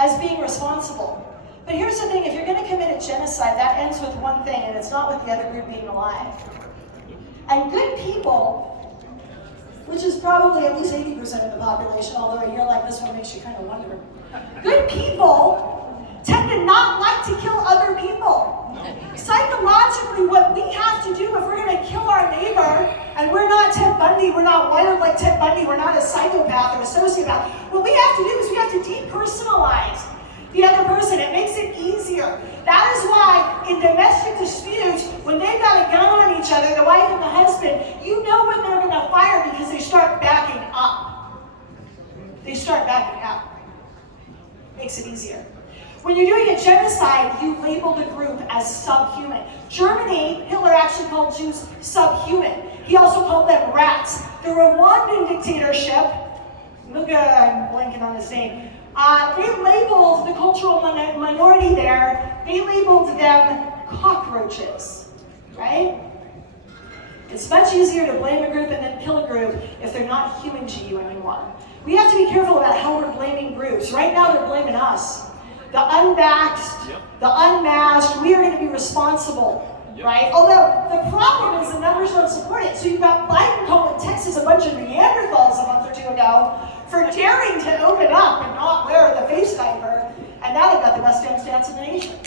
as being responsible. But here's the thing, if you're going to commit a genocide, that ends with one thing, and it's not with the other group being alive. And good people, which is probably at least 80% of the population, although a year like this one makes you kind of wonder. Good people tend to not like to kill other people. Psychologically, what we have to do if we're going to kill our neighbor, and we're not Ted Bundy, we're not wired like Ted Bundy, we're not a psychopath or a sociopath, what we have to do is we have to depersonalize the other person. It makes it easier. That is why in domestic disputes, when they've got a gun on each other, the wife and the husband, you know when they're going to fire because they start backing up. They start backing up. Makes it easier. When you're doing a genocide, you label the group as subhuman. Germany, Hitler actually called Jews subhuman. He also called them rats. The Rwandan dictatorship, I'm blanking on his name, they labeled the cultural minority there, they labeled them cockroaches, right? It's much easier to blame a group and then kill a group if they're not human to you anymore. We have to be careful about how we're blaming groups. Right now they're blaming us. The unvaxxed, the unmasked, we are going to be responsible, right? Although the problem is the numbers don't support it. So you've got Biden calling Texas a bunch of Neanderthals a month or two ago for daring to open up and not wear the face diaper, and now they've got the best damn stats in the nation.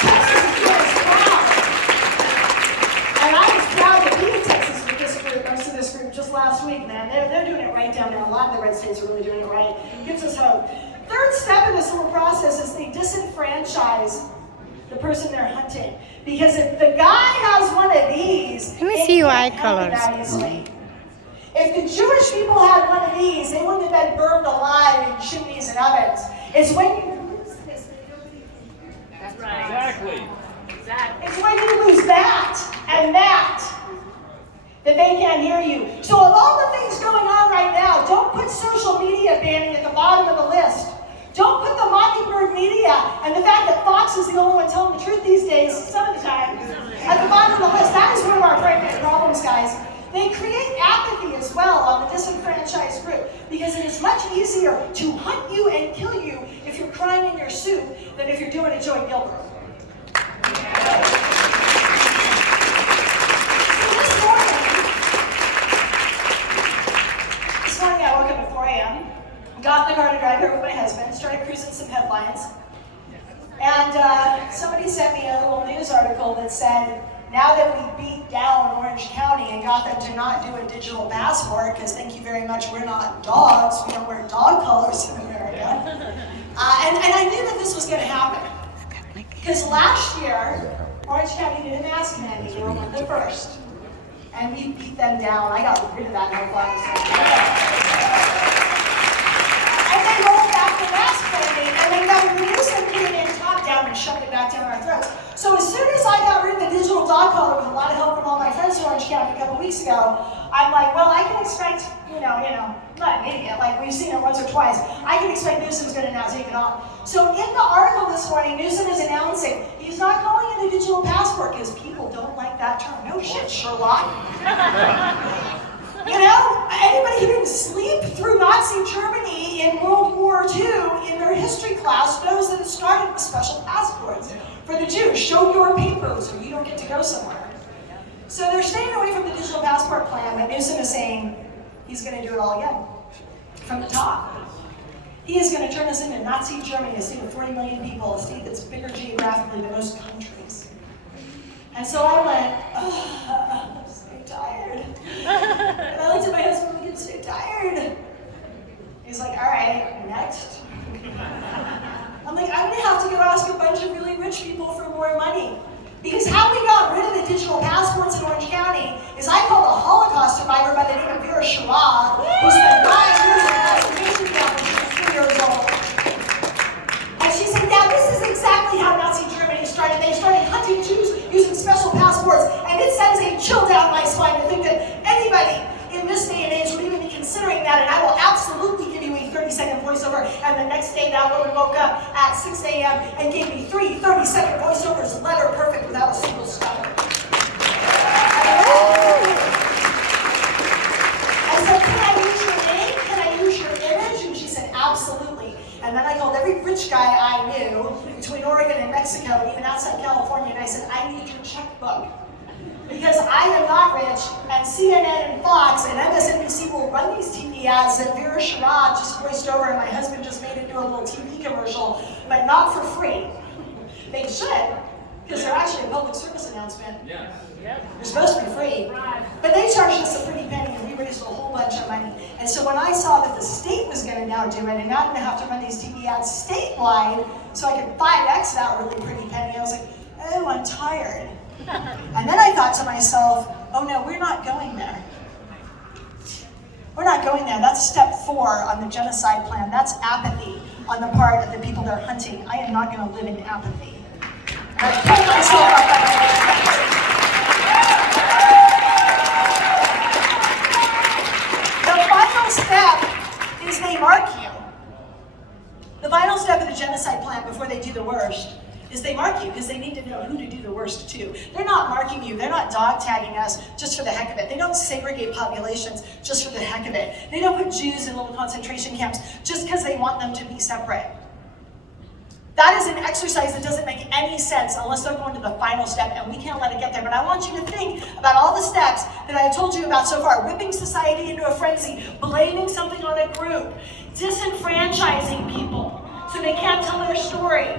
Texas is doing proud. And I was proud to be in Texas with this group, most of this group, just last week, man. They're doing it right down there. A lot of the red states are really doing it right. It gives us hope. Third step in this little process is they disenfranchise the person they're hunting. Because if the guy has one of these, let me see your eye colors. If the Jewish people had one of these, they wouldn't have been burned alive in chimneys and ovens. It's when you lose this that nobody can hear. That's right. Exactly. It's when you lose that and that they can't hear you. So of all the things going on right now, don't put social media banning at the bottom of the list. Don't put the Mockingbird media and the fact that Fox is the only one telling the truth these days, some of the time, at the bottom of the list. That is one of our primary problems, guys. They create apathy as well on the disenfranchised group because it is much easier to hunt you and kill you if you're crying in your soup than if you're doing a Joey Gilbert. This morning I woke up at 4 a.m., got in the car to drive here with my husband, started cruising some headlines, and somebody sent me a little news article that said, now that we beat down Orange County and got them to not do a digital passport, because thank you very much, we're not dogs, we don't wear dog collars in America. And I knew that this was going to happen. Because last year, Orange County did a mask mandate, they were one of the first. And we beat them down. I got rid of that no-fly zone. And they rolled back the mask mandate, and then Governor Newsom came in top down and shoved it back down our throats. So as soon as I got rid of the digital dog collar with a lot of help from all my friends in Orange County a couple weeks ago, I'm like, well, I can expect, not an idiot, like we've seen it once or twice, I can expect Newsom's going to now take it off. So in the article this morning, Newsom is announcing he's not calling it a digital passport because people don't like that term. No shit, Sherlock. Anybody who didn't sleep through Nazi Germany in World War II in their history class knows that it started with special passports for the Jews. Show your papers or you don't get to go somewhere. So they're staying away from the digital passport plan, but Newsom is saying he's going to do it all again from the top. He is going to turn us into Nazi Germany, a state of 40 million people, a state that's bigger geographically than most countries. And so I went, I'm so tired. And I looked at my husband and I'm so tired. He's like, all right, next. I'm like, I'm going to have to go ask a bunch of really rich people for more money. Because how we got rid of the digital passports in Orange County is I called a Holocaust survivor by the name of Vera Sharad, who spent 5 years in a concentration camp when she was 3 years old. And she said, yeah, this is exactly how Nazi Germany started. They started hunting Jews using special passports, and it sends a chill down my spine to think that anybody in this day and age would even be considering that, and I will absolutely give you a 30-second voiceover. And the next day, that woman woke up at 6 a.m. and gave me 3 30-second voiceovers, letter perfect, without a single stutter. I said, can I use your name? Can I use your image? And she said, absolutely. And then I called every rich guy I knew between Oregon and Mexico, and even outside California, and I said, I need your checkbook. Because I am not rich, and CNN and Fox and MSNBC will run these TV ads that Vera Sherrod just voiced over and my husband just made into a little TV commercial, but not for free. They should, because they're actually a public service announcement. Yeah. They're supposed to be free, but they charged us a pretty penny and we raised a whole bunch of money. And so when I saw that the state was going to now do it and not going to have to run these TV ads statewide so I could 5X that really pretty penny, I was like, oh, I'm tired. And then I thought to myself, oh no, we're not going there. We're not going there. That's step 4 on the genocide plan. That's apathy on the part of the people they're hunting. I am not going to live in apathy. I pulled myself up out of the final step is they mark you. The final step of the genocide plan before they do the worst is they mark you because they need to know who to do the worst to. They're not marking you. They're not dog tagging us just for the heck of it. They don't segregate populations just for the heck of it. They don't put Jews in little concentration camps just because they want them to be separate. That is an exercise that doesn't make any sense unless they're going to the final step, and we can't let it get there. But I want you to think about all the steps that I told you about so far. Whipping society into a frenzy, blaming something on a group, disenfranchising people so they can't tell their story.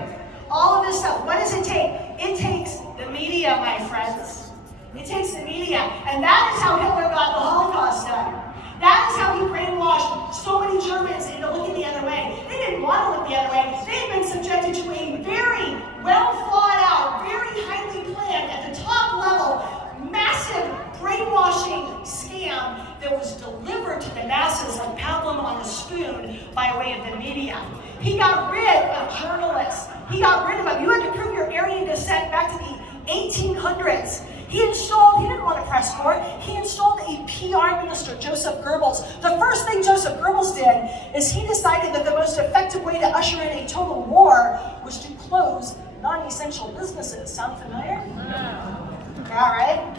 All of this stuff, what does it take? It takes the media, my friends. It takes the media. And that is how Hitler got the Holocaust done. That is how he brainwashed so many Germans into looking the other way. They didn't want to look the other way. They had been subjected to a very well thought out, very highly planned, at the top level, massive brainwashing scam that was delivered to the masses like pablum on a spoon by way of the media. He got rid of journalists. He got rid of them. You had to prove your Aryan descent back to the 1800s. He didn't want a press corps, he installed a PR minister, Joseph Goebbels. The first thing Joseph Goebbels did is he decided that the most effective way to usher in a total war was to close non-essential businesses. Sound familiar? All right.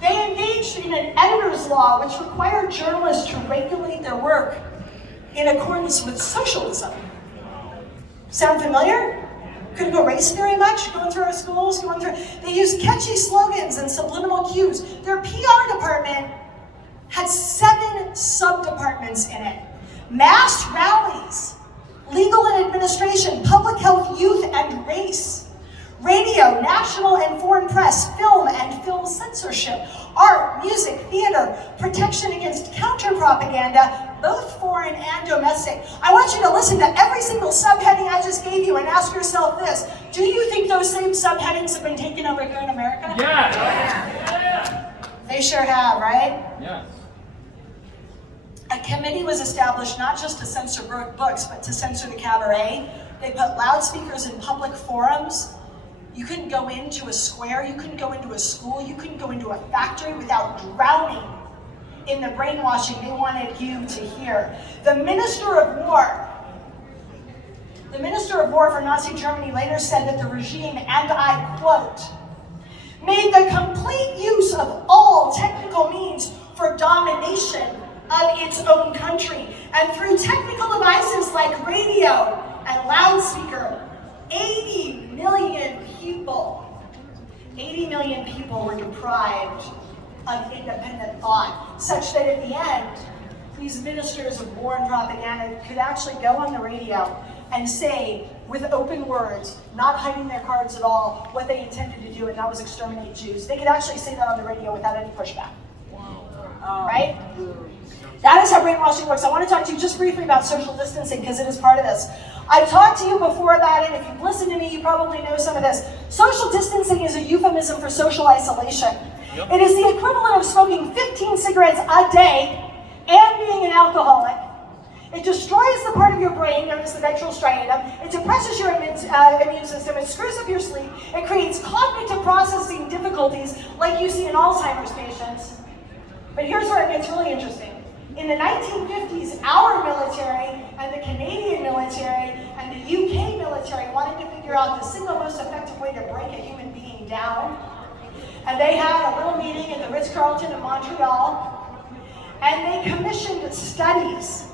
They engaged in an editor's law which required journalists to regulate their work in accordance with socialism. Sound familiar? Couldn't go race very much, going through our schools, they used catchy slogans and subliminal cues. Their PR department had 7 sub-departments in it. Mass rallies, legal and administration, public health, youth, and race. Radio, national and foreign press, film and film censorship, art, music, theater, protection against counter-propaganda, both foreign and domestic. I want you to listen to every single subheading I just gave you and ask yourself this. Do you think those same subheadings have been taken over here in America? Yeah. They sure have, right? Yeah. A committee was established not just to censor books, but to censor the cabaret. They put loudspeakers in public forums. You couldn't go into a square, you couldn't go into a school, you couldn't go into a factory without drowning in the brainwashing they wanted you to hear. The Minister of War for Nazi Germany later said that the regime, and I quote, made the complete use of all technical means for domination of its own country, and through technical devices like radio and loudspeaker, 80 million people were deprived of independent thought, such that at the end, these ministers of war and propaganda could actually go on the radio and say, with open words, not hiding their cards at all, what they intended to do, and that was exterminate Jews. They could actually say that on the radio without any pushback. Right? That is how brainwashing works. I want to talk to you just briefly about social distancing because it is part of this. I've talked to you before about it. If you've listened to me, you probably know some of this. Social distancing is a euphemism for social isolation. Yep. It is the equivalent of smoking 15 cigarettes a day and being an alcoholic. It destroys the part of your brain known as the ventral striatum. It depresses your immune system. It screws up your sleep. It creates cognitive processing difficulties like you see in Alzheimer's patients. But here's where it gets really interesting. In the 1950s, our military and the Canadian military and the UK military wanted to figure out the single most effective way to break a human being down. And they had a little meeting at the Ritz-Carlton in Montreal, and they commissioned studies.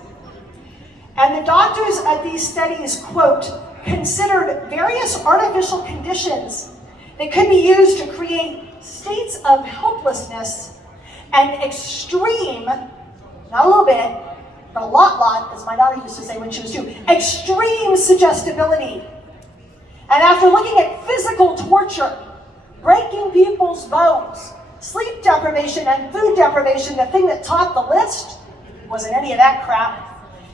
And the doctors at these studies, quote, considered various artificial conditions that could be used to create states of helplessness and extreme, not a little bit, but a lot, as my daughter used to say when she was 2, extreme suggestibility. And after looking at physical torture, breaking people's bones, sleep deprivation and food deprivation, the thing that topped the list wasn't any of that crap.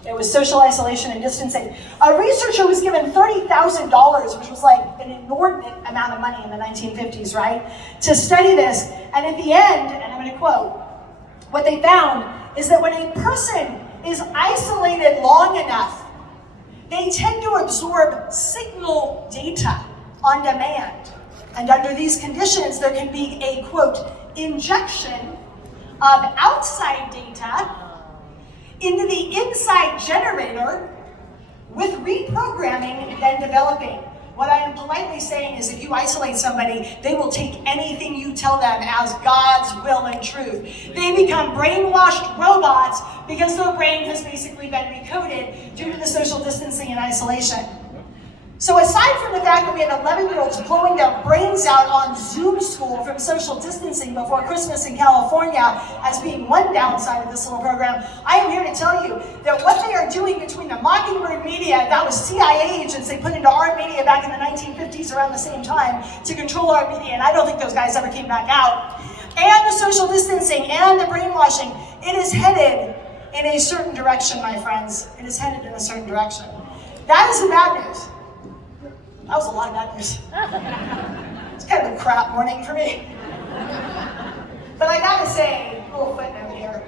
It was social isolation and distancing. A researcher was given $30,000, which was like an inordinate amount of money in the 1950s, right? To study this. And at the end, and I'm going to quote, what they found is that when a person is isolated long enough, they tend to absorb signal data on demand. And under these conditions, there can be a, quote, injection of outside data into the inside generator with reprogramming then developing. What I am politely saying is if you isolate somebody, they will take anything you tell them as God's will and truth. They become brainwashed robots because their brain has basically been recoded due to the social distancing and isolation. So aside from the fact that we had 11-year-olds blowing their brains out on Zoom school from social distancing before Christmas in California as being one downside of this little program, I am here to tell you that what they are doing between the Mockingbird media, that was CIA agents they put into our media back in the 1950s around the same time to control our media, and I don't think those guys ever came back out, and the social distancing and the brainwashing, it is headed in a certain direction, my friends. It is headed in a certain direction. That is the bad news. That was a lot of bad news. It's kind of a crap morning for me. But I gotta say, a little footnote here,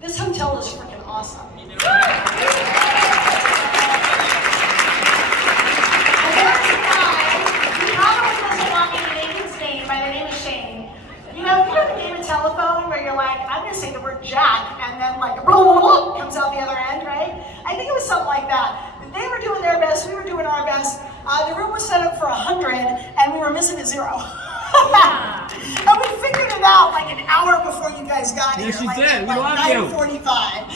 this hotel is freaking awesome. And there's a guy who probably doesn't want me to name his name by the name of Shane. You know the game of telephone where you're like, I'm gonna say the word Jack, and then like, comes out the other end, right? I think it was something like that. They were doing their best, we were doing our best. The room was set up for 100, and we were missing a 0. And we figured it out like an hour before you guys got here. Yes, you like, did. We love like you. 9:45.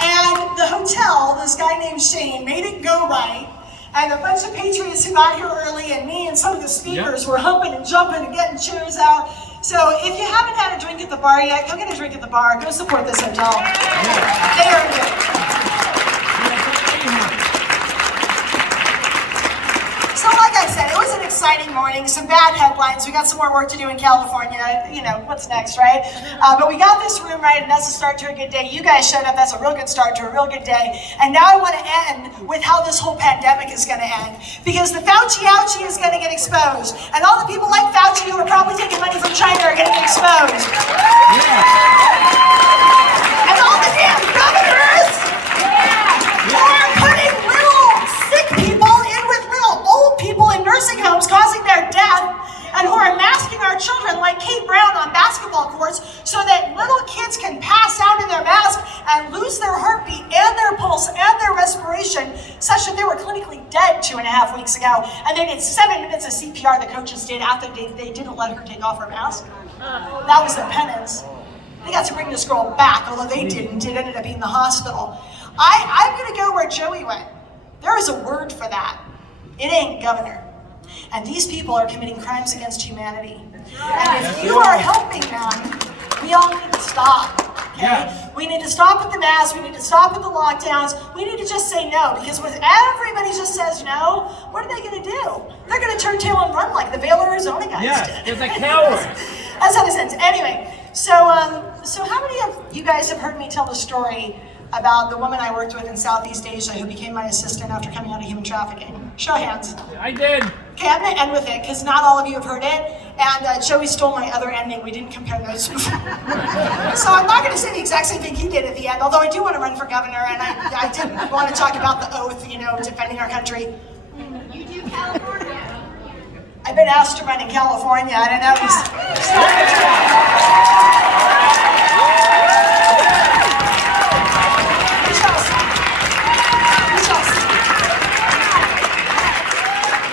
And the hotel, this guy named Shane, made it go right. And a bunch of patriots who got here early, and me and some of the speakers were humping and jumping and getting chairs out. So if you haven't had a drink at the bar yet, go get a drink at the bar. Go support this hotel. They are good. So like I said, it was an exciting morning, some bad headlines. We got some more work to do in California. You know, what's next, right? But we got this room right, and that's a start to a good day. You guys showed up. That's a real good start to a real good day. And now I want to end with how this whole pandemic is going to end. Because the Fauci ouchie is going to get exposed. And all the people like Fauci who are probably taking money from China are going to get exposed. And all the damn governors who are putting little sick people in with little old people in nursing homes causing their death, and who are masking our children like Kate Brown on basketball courts so that little kids can pass out in their mask and lose their heartbeat and their pulse and their respiration such that they were clinically dead 2.5 weeks ago, and they did 7 minutes of CPR the coaches did after they didn't let her take off her mask. That was the penance. They got to bring this girl back, although they didn't. It ended up being the hospital. I'm going to go where Joey went. There is a word for that. It ain't governor. And these people are committing crimes against humanity. And if you are helping them, we all need to stop. Okay? Yeah. We need to stop with the masks. We need to stop with the lockdowns. We need to just say no. Because when everybody just says no, what are they going to do? They're going to turn tail and run like the Vail, Arizona guys did. There's a coward. That's how this ends. Anyway, so how many of you guys have heard me tell the story about the woman I worked with in Southeast Asia who became my assistant after coming out of human trafficking? Show of hands. I did. Okay, I'm going to end with it because not all of you have heard it. And Joey stole my other ending. We didn't compare notes before. So I'm not going to say the exact same thing he did at the end, although I do want to run for governor, and I did want to talk about the oath, defending our country. You do California. I've been asked to run in California. I don't know.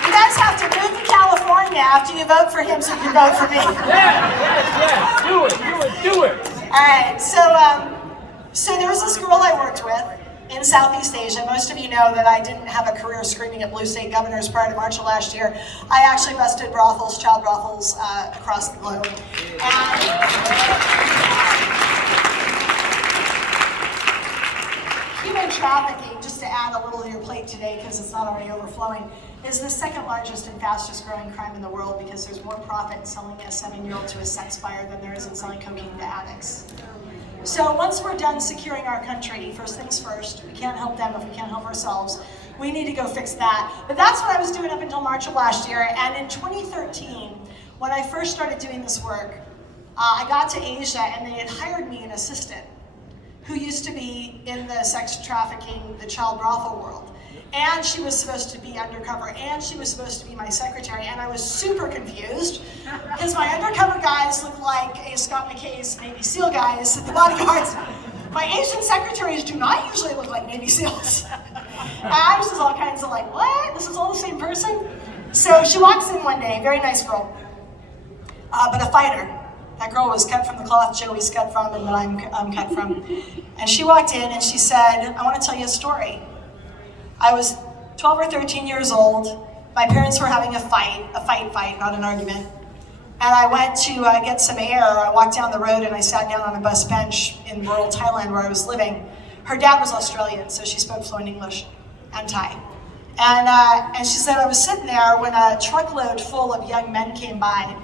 You guys have to move to California after you vote for him so you can vote for me. Yes. Do it. All right, so there was this girl I worked with in Southeast Asia. Most of you know that I didn't have a career screaming at blue state governors prior to March of last year. I actually busted brothels, child brothels, across the globe. Human trafficking, just to add a little to your plate today because it's not already overflowing, is the second largest and fastest growing crime in the world because there's more profit in selling a 7-year-old to a sex buyer than there is in selling cocaine to addicts. So once we're done securing our country, first things first, we can't help them if we can't help ourselves. We need to go fix that. But that's what I was doing up until March of last year. And in 2013, when I first started doing this work, I got to Asia and they had hired me an assistant who used to be in the sex trafficking, the child brothel world. And she was supposed to be undercover, and she was supposed to be my secretary, and I was super confused because my undercover guys look like a Scott McKay's Navy SEAL guys, the bodyguards. My Asian secretaries do not usually look like Navy SEALs. I was just all kinds of like, what? This is all the same person? So she walks in one day, very nice girl, but a fighter. That girl was cut from the cloth Joey's cut from and that I'm cut from. And she walked in and she said, I want to tell you a story. I was 12 or 13 years old. My parents were having a fight, not an argument. And I went to get some air. I walked down the road and I sat down on a bus bench in rural Thailand where I was living. Her dad was Australian, so she spoke fluent English and Thai. And she said I was sitting there when a truckload full of young men came by.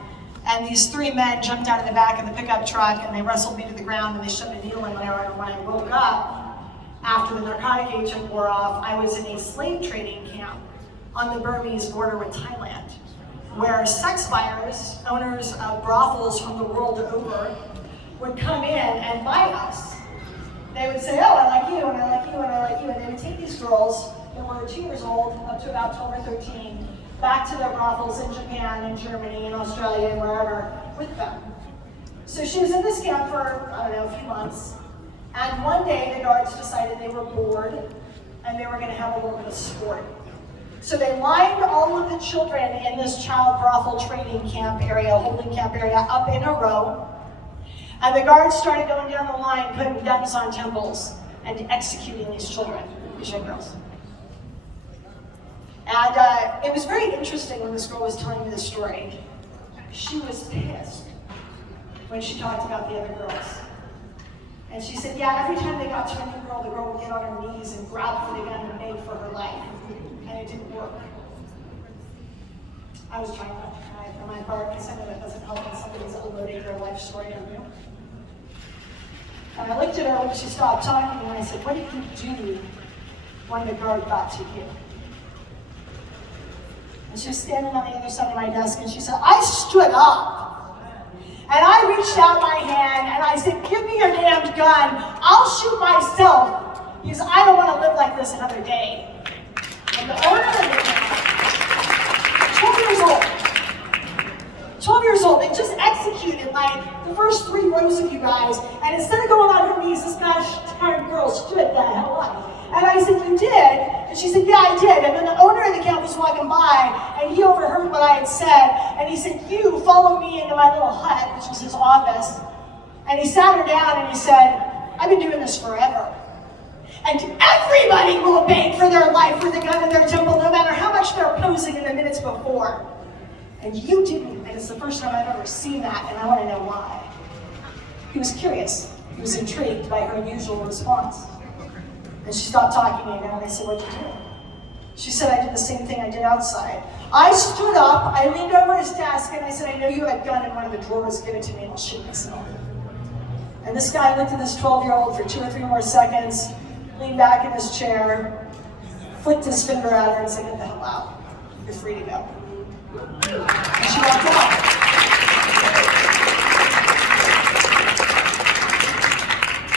And these 3 men jumped out of the back of the pickup truck and they wrestled me to the ground and they shoved a needle in there. And when I woke up, after the narcotic agent wore off, I was in a slave trading camp on the Burmese border with Thailand, where sex buyers, owners of brothels from the world over, would come in and buy us. They would say, oh, I like you, and I like you, and I like you, and they would take these girls that were 2 years old, up to about 12 or 13, back to their brothels in Japan, in Germany, in Australia, and wherever, with them. So she was in this camp for, I don't know, a few months. And one day the guards decided they were bored and they were going to have a little bit of sport. So they lined all of the children in this child brothel trading camp area, holding camp area, up in a row. And the guards started going down the line, putting guns on temples and executing these children, these young girls. And it was very interesting when this girl was telling me this story. She was pissed when she talked about the other girls. And she said, yeah, every time they got to a new girl, the girl would get on her knees and grab for the gun and beg for her life. And it didn't work. I was trying not to cry for my part because I know that doesn't help when somebody's unloading their life story on you. And I looked at her when she stopped talking and I said, what did you do when the guard got to you? And she was standing on the other side of my desk and she said, I stood up. And I reached out my hand and I said, give me your damned gun. I'll shoot myself because I don't want to live like this another day. And the owner of the camp, 12 years old. 12 years old, they just executed like the first 3 rows of you guys. And instead of going on her knees, this gosh darn girl stood the hell up. And I said, you did? And she said, yeah, I did. And then the owner of the camp was walking by, and he overheard what I had said, and he said, you follow me into my little hut, which was his office. And he sat her down and he said, I've been doing this forever. And everybody will beg for their life with a gun in their temple, no matter how much they're posing in the minutes before. And you didn't, and it's the first time I've ever seen that, and I want to know why. He was curious. He was intrigued by her unusual response. And she stopped talking again, and I said, what'd you do? She said, I did the same thing I did outside. I stood up, I leaned over his desk, and I said, I know you have a gun in one of the drawers, give it to me, and I'll shoot myself. And this guy looked at this 12-year-old for 2 or 3 more seconds, leaned back in his chair, flicked his finger at her, and said, get the hell out. You're free to go. And she walked out.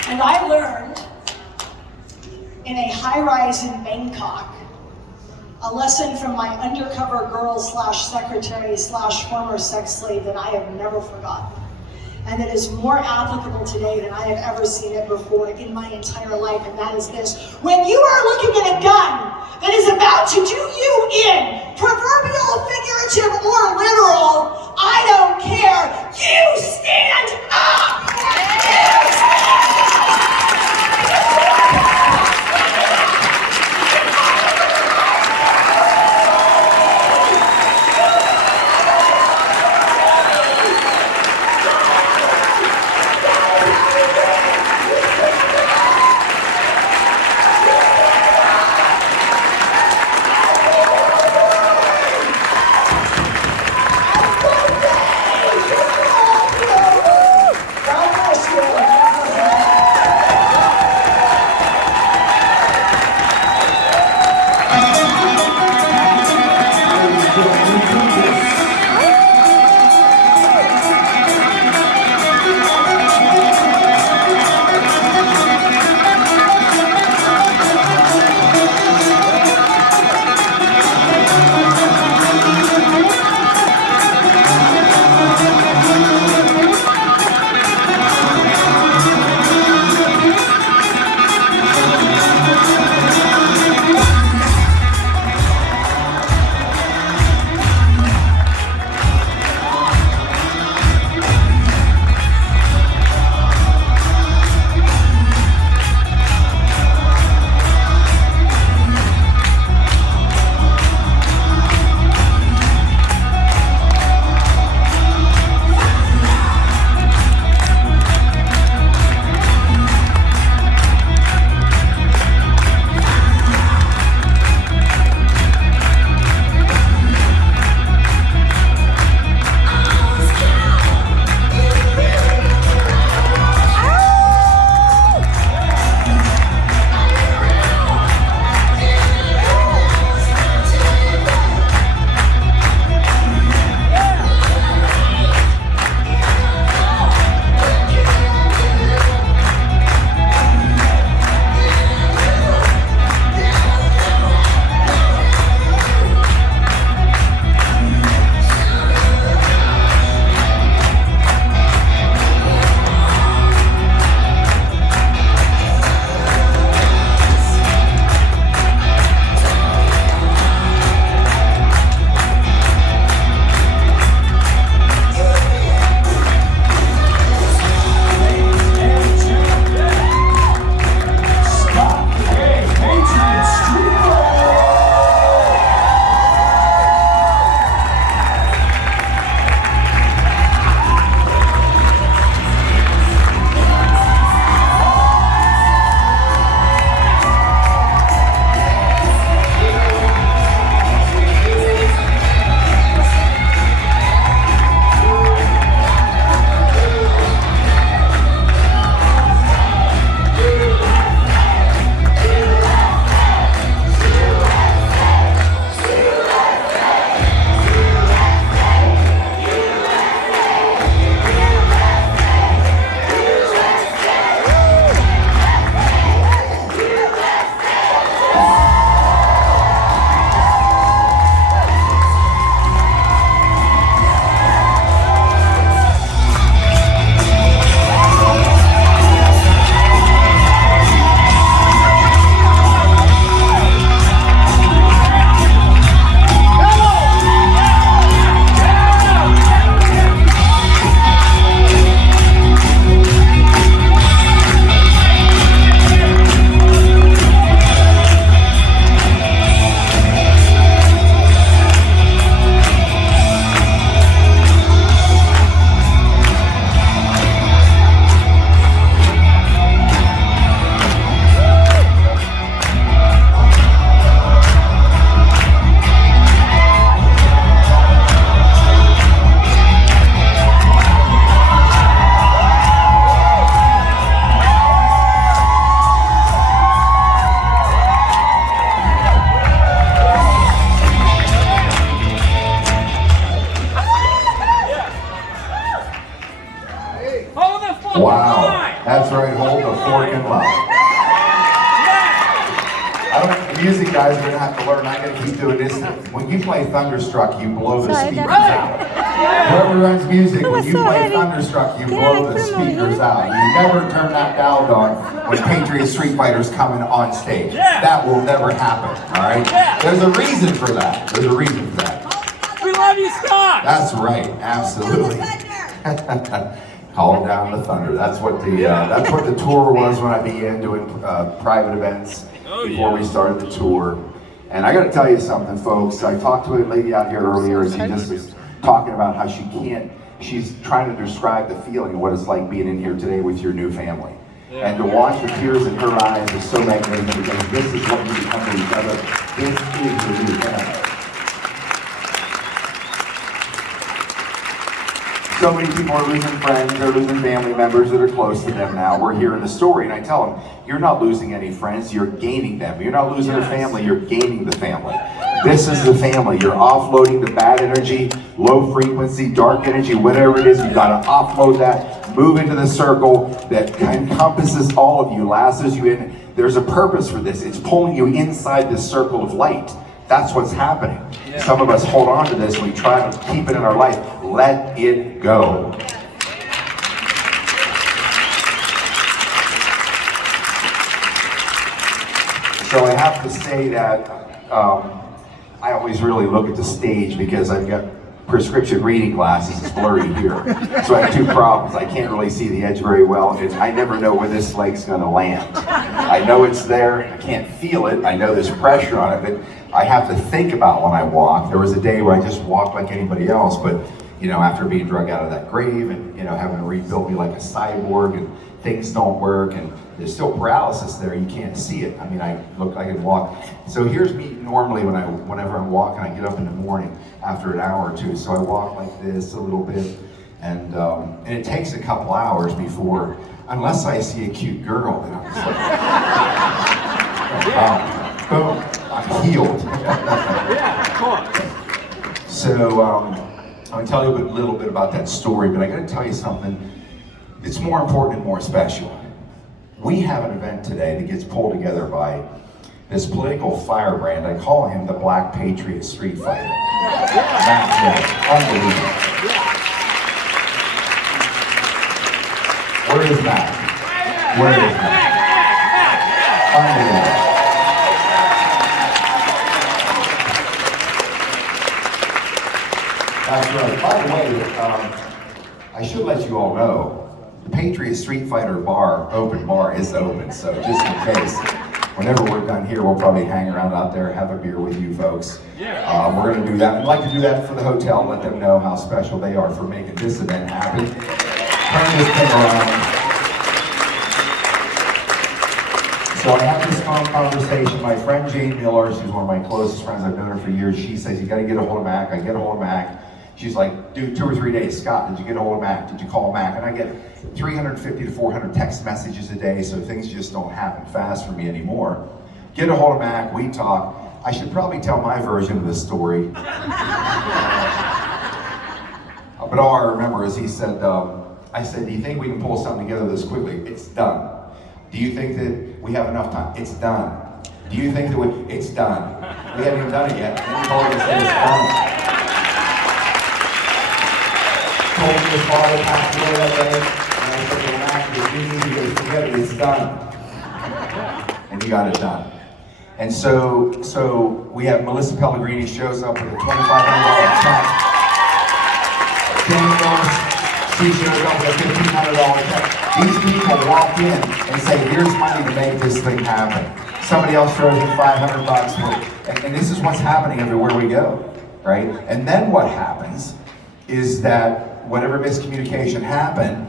And I learned in a high-rise in Bangkok a lesson from my undercover girl slash secretary slash former sex slave that I have never forgotten. And it is more applicable today than I have ever seen it before in my entire life, and that is this. When you are looking at a gun that is about to do you in, proverbial, figurative, or literal, I don't care, you stand up! You stand up! That's right, hold the fork in love. The music guys are gonna have to learn. I gotta keep doing this. When you play Thunderstruck, you blow the speakers out. Whoever runs music, when you play Thunderstruck, you blow the speakers out. You never turn that valve on when Patriot Street Fighter's coming on stage. That will never happen, all right? There's a reason for that. There's a reason for that. We love you, Scott! That's right, absolutely. Call down the thunder. That's what the tour was when I began doing private events before we started the tour. And I got to tell you something, folks. I talked to a lady out here earlier, and she just was talking about how she's trying to describe the feeling of what it's like being in here today with your new family. And to watch the tears in her eyes is so magnificent, because this is what you become to each other. This is your new family. So many people are losing friends, they're losing family members that are close to them now. We're hearing the story, and I tell them, you're not losing any friends, you're gaining them. You're not losing a family, you're gaining the family. This is the family. You're offloading the bad energy, low frequency, dark energy, whatever it is. You gotta offload that, move into the circle that encompasses all of you, lasses you in. There's a purpose for this. It's pulling you inside this circle of light. That's what's happening. Some of us hold on to this, we try to keep it in our life. Let it go. So I have to say that I always really look at the stage, because I've got prescription reading glasses. It's blurry here. So I have two problems. I can't really see the edge very well, and I never know where this leg's gonna land. I know it's there, I can't feel it, I know there's pressure on it, but I have to think about when I walk. There was a day where I just walked like anybody else, but after being drug out of that grave and having to rebuild me like a cyborg, and things don't work, and there's still paralysis there, you can't see it. I mean, I can walk. So here's me normally whenever I'm walking, I get up in the morning after an hour or two, so I walk like this a little bit, and it takes a couple hours before, unless I see a cute girl, then I'm just like, boom, I'm healed. So I'll tell you a little bit about that story, but I gotta tell you something. It's more important and more special. We have an event today that gets pulled together by this political firebrand. I call him the Black Patriot Street Fighter. Unbelievable. Where is Matt? Where is Matt? Unbelievable. That's right. By the way, I should let you all know, the Patriot Street Fighter open bar is open, so just in case, whenever we're done here, we'll probably hang around out there, have a beer with you folks. We're going to do that. I'd like to do that for the hotel, let them know how special they are for making this event happen. Turn this thing around. So I have this phone conversation. My friend Jane Miller, she's one of my closest friends, I've known her for years. She says, you got to get a hold of Mac. I get a hold of Mac. She's like, dude, 2 or 3 days. Scott, did you get a hold of Mac? Did you call Mac? And I get 350 to 400 text messages a day, so things just don't happen fast for me anymore. Get a hold of Mac, we talk. I should probably tell my version of this story. But all I remember is he said, I said, do you think we can pull something together this quickly? It's done. Do you think that we have enough time? It's done. Do you think that it's done? We haven't even done it yet. And he told us that it's done. Told me his father passed away that day, and I said, well, Mac, he goes, forget it, it's done. And he got it done. And so we have Melissa Pellegrini shows up with a $2,500 check. Danny Norris, she shows up with a $1,500 check. These people walk in and say, here's money to make this thing happen. Somebody else throws in $500, and this is what's happening everywhere we go, right? And then what happens is that whatever miscommunication happened,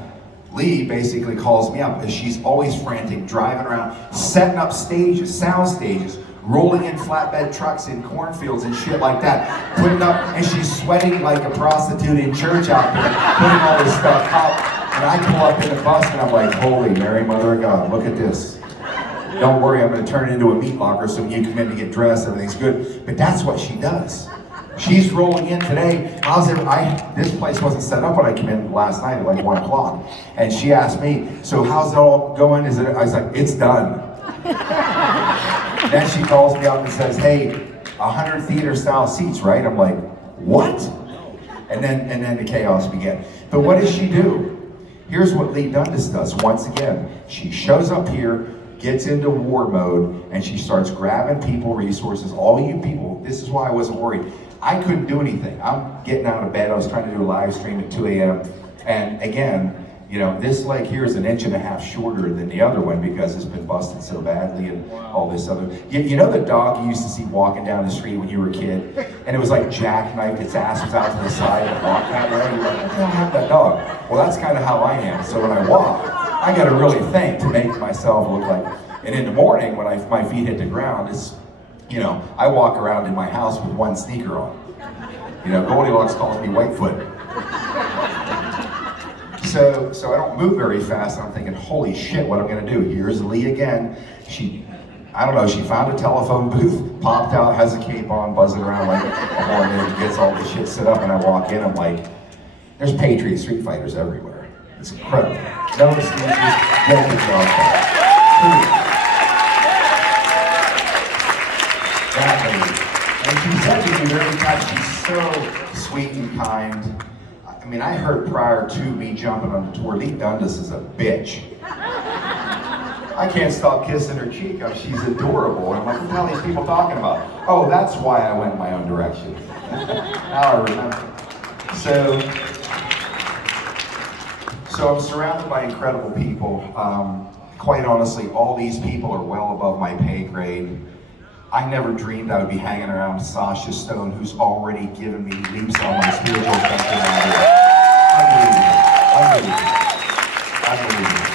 Lee basically calls me up, because she's always frantic, driving around, setting up stages, sound stages, rolling in flatbed trucks in cornfields and shit like that, putting up, and she's sweating like a prostitute in church out there, putting all this stuff up. And I pull up in the bus and I'm like, holy Mary, Mother of God, look at this. Don't worry, I'm going to turn it into a meat locker, so when you come in to get dressed, everything's good. But that's what she does. She's rolling in today. This place wasn't set up when I came in last night at like 1 o'clock. And she asked me, so how's it all going? I was like, it's done. Then she calls me up and says, hey, 100 theater style seats, right? I'm like, what? And then the chaos began. But what does she do? Here's what Leigh Dundas does once again. She shows up here, gets into war mode, and she starts grabbing people, resources, all you people. This is why I wasn't worried. I couldn't do anything. I'm getting out of bed. I was trying to do a live stream at 2 a.m. And again, you know, this leg here is 1.5 inches shorter than the other one because it's been busted so badly and all this other. You know the dog you used to see walking down the street when you were a kid? And it was like jackknife, its ass was out to the side and walked that way? You're like, what the hell happened to that dog? Well, that's kind of how I am. So when I walk, I got to really think to make myself look like. And in the morning when my feet hit the ground, it's, you know, I walk around in my house with one sneaker on. You know, Goldilocks calls me Whitefoot. So I don't move very fast. I'm thinking, holy shit, what I'm gonna do? Here's Leigh again. I don't know, she found a telephone booth, popped out, has a cape on, buzzing around like a hornet, gets all this shit set up, and I walk in, I'm like, there's Patriot Street Fighters everywhere. It's incredible. No sneakers, no good job. That lady. And she said to me very much, she's so sweet and kind. I mean, I heard prior to me jumping on the tour, Leigh Dundas is a bitch. I can't stop kissing her cheek. She's adorable. And I'm like, what the hell are these people talking about? Oh, that's why I went my own direction. Now I remember. So I'm surrounded by incredible people. Quite honestly, all these people are well above my pay grade. I never dreamed I would be hanging around with Sasha Stone, who's already given me leaps on my spiritual spectrum. Unbelievable.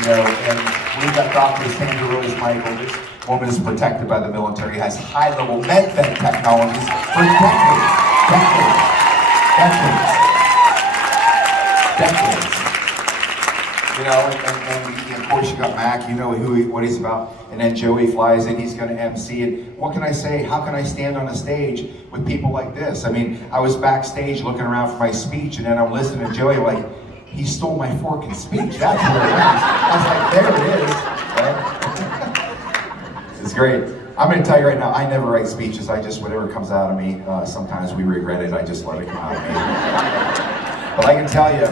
You know, and we've got Dr. Sandra Rose Michael. This woman is protected by the military, has high-level med-tech technologies for decades. You know, and of course you got Mac, you know what he's about. And then Joey flies in, he's gonna MC it. What can I say? How can I stand on a stage with people like this? I mean, I was backstage looking around for my speech, and then I'm listening to Joey like, he stole my fork and speech. That's where it is. I was like, there it is. Right? It's great. I'm gonna tell you right now, I never write speeches. I just, whatever comes out of me, sometimes we regret it, I just let it come out of me. But I can tell you,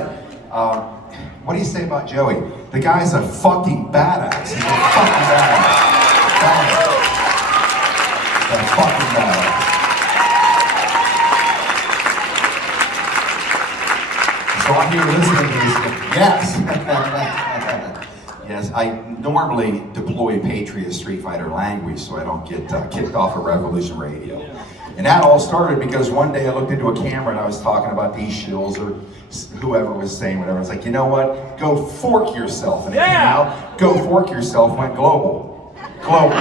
what do you say about Joey? The guy's a fucking badass. He's a fucking badass. He's a fucking badass. So I'm here listening to this. Yes. Yes, I normally deploy Patriot Street Fighter language so I don't get kicked off of Revolution Radio. And that all started because one day I looked into a camera and I was talking about these shills or whoever was saying whatever. I was like, you know what? Go fork yourself. And it came out, go fork yourself went global. Global.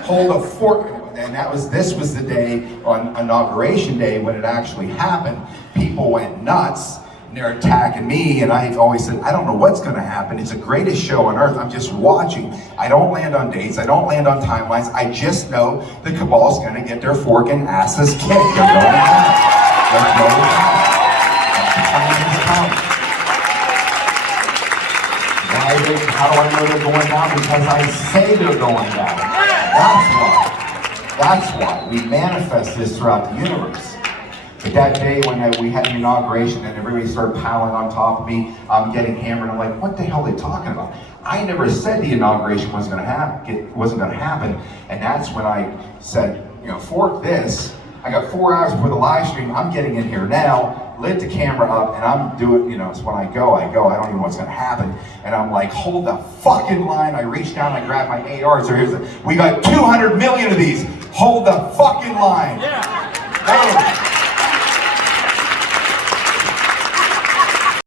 Hold a fork. And this was the day on Inauguration Day when it actually happened. People went nuts. And they're attacking me, and I've always said, I don't know what's going to happen. It's the greatest show on earth. I'm just watching. I don't land on dates. I don't land on timelines. I just know the cabal's going to get their forking asses kicked. They're going down. They're going down. How do I know they're going down? Because I say they're going down. That's why. That's why. We manifest this throughout the universe. But that day when we had the inauguration and everybody started piling on top of me, I'm getting hammered. I'm like, what the hell are they talking about? I never said the inauguration wasn't going to happen. And that's when I said, you know, fork this. I got 4 hours before the live stream. I'm getting in here now, lit the camera up, and I'm doing, you know, it's when I go. I don't even know what's going to happen. And I'm like, hold the fucking line. I reach down, I grab my AR. So we got 200 million of these. Hold the fucking line. Yeah. Hey.